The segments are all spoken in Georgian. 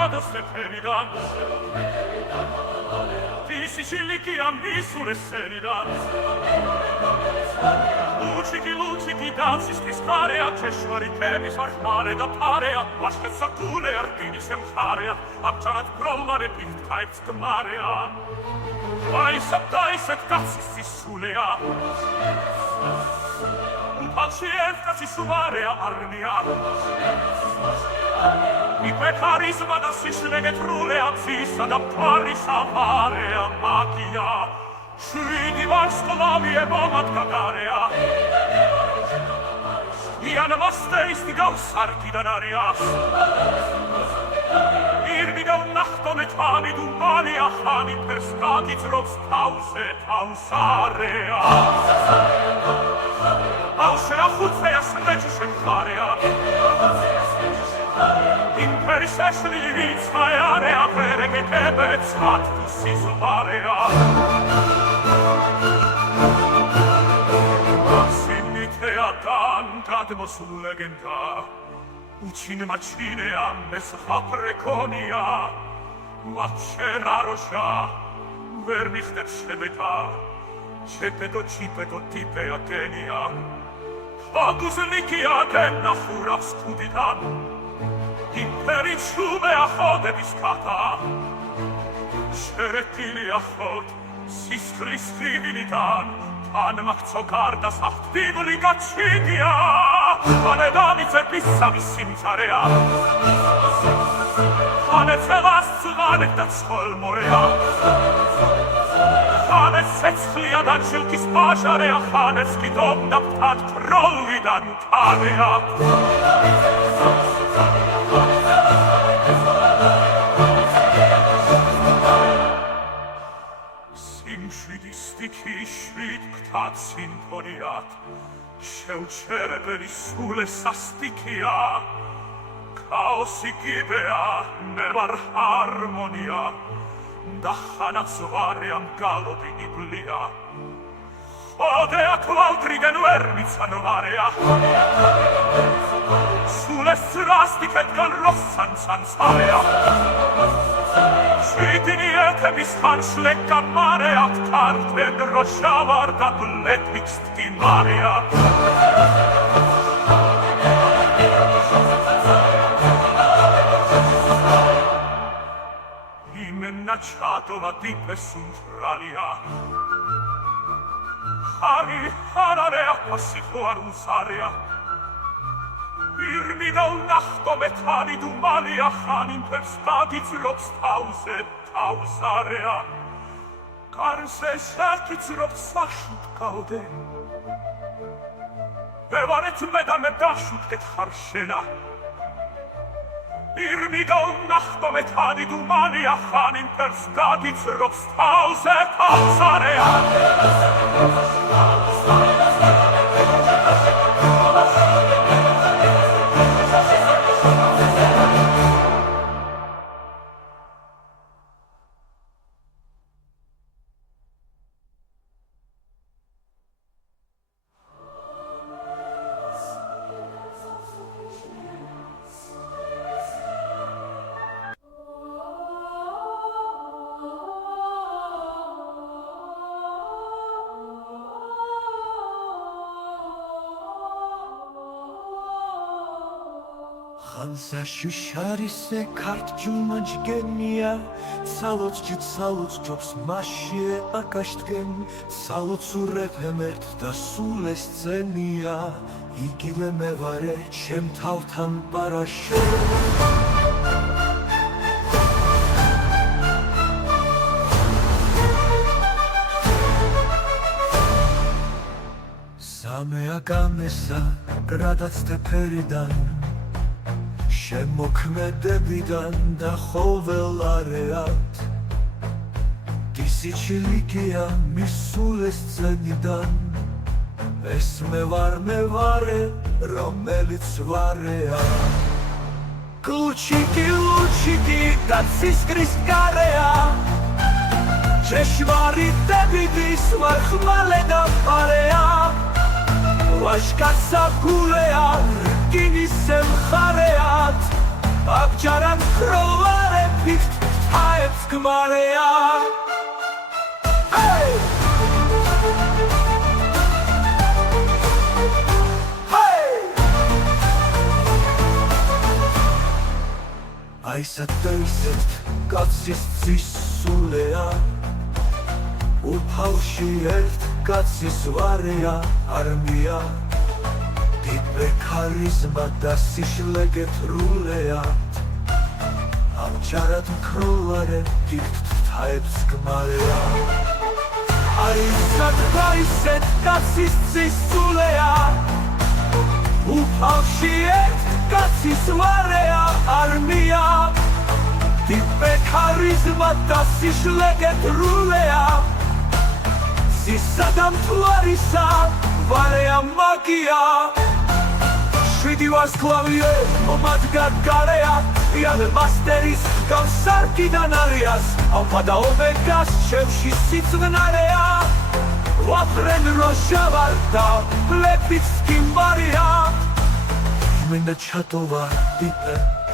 Grado se peridan Ti Siciliki a mi sulle seridan Lucidi dansi stare C'è sciori che mi fa male da parea La stessa cule artini semplarea Abciarat grollare pilt kaipst marea Vai se cazzi si sulea Pazienza si sumarea armia I quei carisma da Sicile trulea Zissa da Paris a marea macchia Sui divasto lavi e bomat cagarea Ian masteisti gausarti da naria Irmi da un nachto metani du mania Hani per stati trops pausarea Ausche a Huzea smeci semplarea In perisesli vizmaiarea Vere che te bezzat tu si sumarea Sinnitea tantatemo su legenda Ucine macinea mes hapreconia Macera roșa Vernic de șebeta Cepeto cipeto tipe Atenia Focus licia tenna fura scuditan Imperi ciume a fode viscata Ceretili a fod Sistri scrivilitan Pan maczo gardas acht vivuli gacidia Pane damice pissa vissimtarea Pane celas vanet dat scolmorea Pane setzlia dan cilkis pažarea Pane skidom naptat prolvidan tanea Simšidistiki švit ktat sinfoniat Šeučerebeli sule sastikija Kaosi gibea nevar harmonia Dahana zvariam galobi iblia Odea qualtrigen vermica novarea Sule strasticet gan rossan sansarea Svidiniete mistan schleckan mareat Kartven rošavarda bletvikst din maria Minacciato tipe suntralia Hari hararea passito usarea Irmi da un nachto metani du malia Hanin per stati zrops tausarea Car se stati zrops sašut kaude Bevaret medame dašut et haršena Irmi da un nachto metani du mania Hanin per stati zrops tausarea Hansa shusharise kart jumajgenia Salots jops mashie akashtgen Salots urepemert da sule scenia Igile mevare chem tavtan barashe Samea gamesa gradat steperidan შემოქმედებიდან და ხოველარეად Სიცილიკია მისულეს წენიდან ეს მე ვარე რომელიც ვარეა Κλუჩიკი და ცისკრის გარეა ჭეშმარიტებიდის მართმალე და პარეა ვაშკაცაგულეა რკინის ემხარეად აბჯარად ხროვარე პიფ ჰაებს გმარეა აისადეისეთ კაცის ცისულეა უფალში ერთ კაცის ვარეა არმია დიდ ქარიზმა და სიშლე გეთრულეა ამჯერად მკროლარე დიდ თაებს გმარეა აისადეისეთ კაცის ცისულეა უფალში ერთ კაცის ვარეა არმია დიდ ქარიზმა და სიშლე გეთრულეა სისა და მთვარისა ვარეა მაგია შვიდი ვარსკვლავიე მომადგარ გარეა იალე მასტერის გავსარკიდან არიას ალფა და ომეგას ჩემში სიწყნარეა ვაფრენ როშავარ და ბლეფიც გიმბარია მინდა ჩატოვა დიდ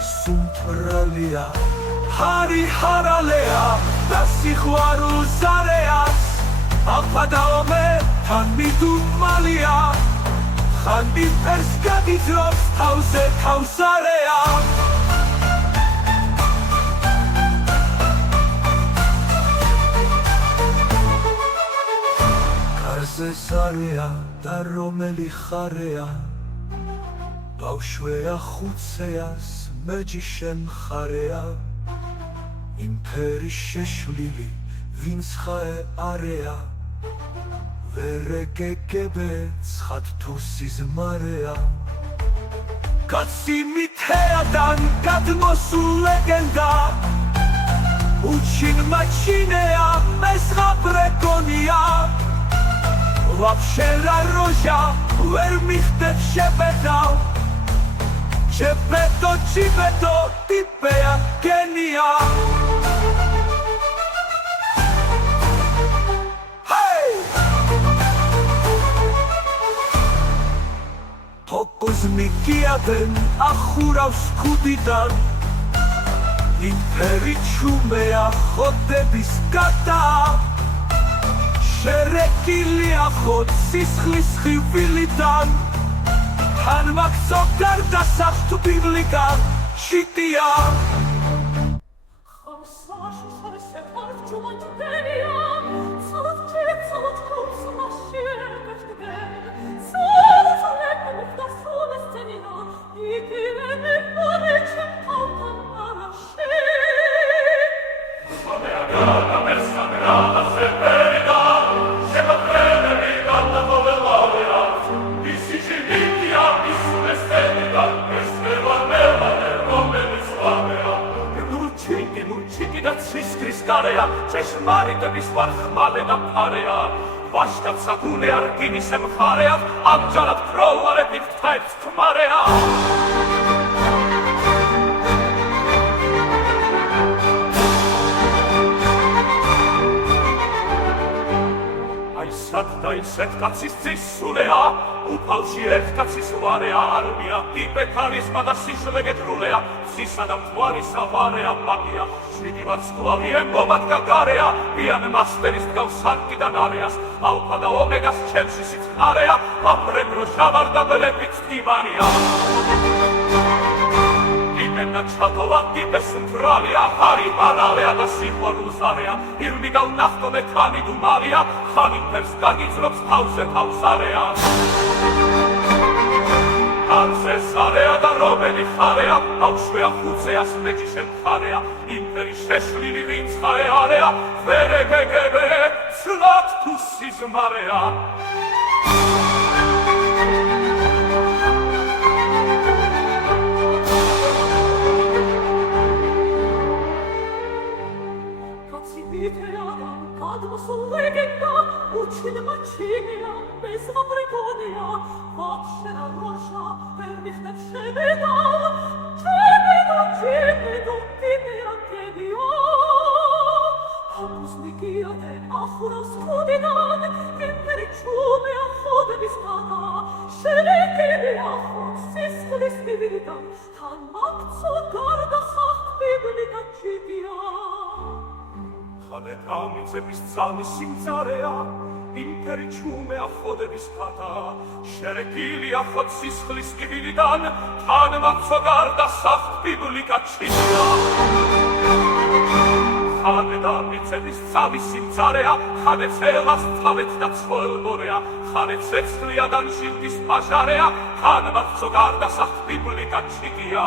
სუმფრალია ჰარი ჰარალეა და სიყვარულს არეას ალფა და ომე თან მიდუმალია ხანდი ფერს გაგიძრობს თავზე თავს არეა კარზე სარეა და რომელი ხარეა ბავშვეა ხუცეას მეჯი შემხარეა იმფერი შეშლილი ვინც ხაე არეა ვერე გეგებე ცხად თუ სიზმარეა კაცი მითეადან გადმოსულ ლეგენდა უჩინ მაჩინეა მესხაბრე გონია ვაფშერა როჟა ვერ მიხდებ შებედავ Cepeto, cipeto, tipea, genia Hey! Tokuz mikiaden, ahuraus kudidan Imperi čumea, hodebis gata Sherekilia hod, sislis chivilidan Han makso garda sachtu biblika Shitia Ceșmaritămis var hmale da parea Vașteat sagune argini sem harea Amjalat krolare pift types kmarea Aisat da inset katsis cissulea Upalshi et katsis varea armia Tipe karisma da sishle getrulea Sisa da mtvarisa varea magia Შვიდი ვარსკვლავიე მომადგარია ვიან მასტერის გავსარკიდან არეას ალფა და ომეგას ჩემში სიწყარეა აფრენ როშავარ და ბლეფიც დიმარია იმენა ჩატოვა ტიპეს მფრალია ჰარი ჰარალეა და სიყვარულს არეა ირმი გავნახტომე ხანი დუმალია ხანი ფერს გაგიძრობს თავზე თავს არეა Arse sarea da romeli harea Aușvea huțeas meci șemharea Imperi șeșlili vinț hae area Vere gegebe Slat tu sizmarea Ucine macinea, pesma pregonea, Vapșera roșa, per mihne șebedau, cepedu, timera chedia. Amus nichiate, ahura scudidan, Impericiume a fode biscata, Șerekele a hod, sisculis divididan, Tan mapțo garda saht biblica citia. მიწების ძალის სიმწარეა იმპერი ჩუმე ახოდების ხატა შერეგილია ხოთ სისხლის კბილიდან თან მაცო გარდა სახთ ბიბლიკა ჩინია ხანე და მიწების ძალის სიმწარეა ხანე ცელას თავეთ და ცხოველმორეა ხანე ცეცხლია და შილდის პაჟარეა თან მაცო გარდა სახთ ბიბლიკა ჩინია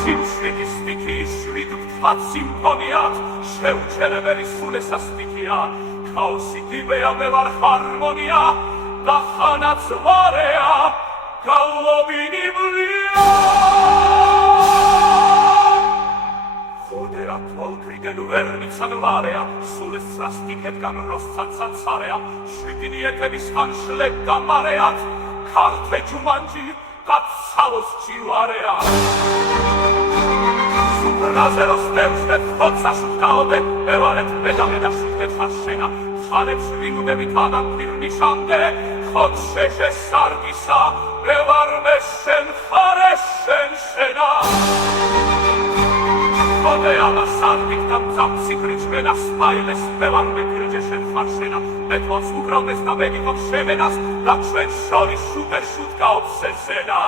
სიმშვიდის სტიქი შვიდ სიმფონიად შეუჩერებელი სულესა სტიქია ქაოსი ტიბეა მე ვარ ჰარმონია და ხანაც ვარეა გალობინიბლია ხოდერა თვალკრიგენ ვერნიცან ვარეა სულესა სტიქეთგან როსცაცა ცარეა შვიდინიეთების ხანშლე გამარეათ ქართლე ჯუმანჯი კაცალოს ჩივარეა Razeros neustet, hocas udaode, evaret bedameda sutet hasena, Halep svingudevit adam pirnishande, hot sheshe sargisa, evar meshen hareshen shena. Odeala sargiktam zapsi kričmena, spajles evar mekrđešen hasena, Metvos ugromes na megikot šemenas, da čven šori šuter šutka obsesena.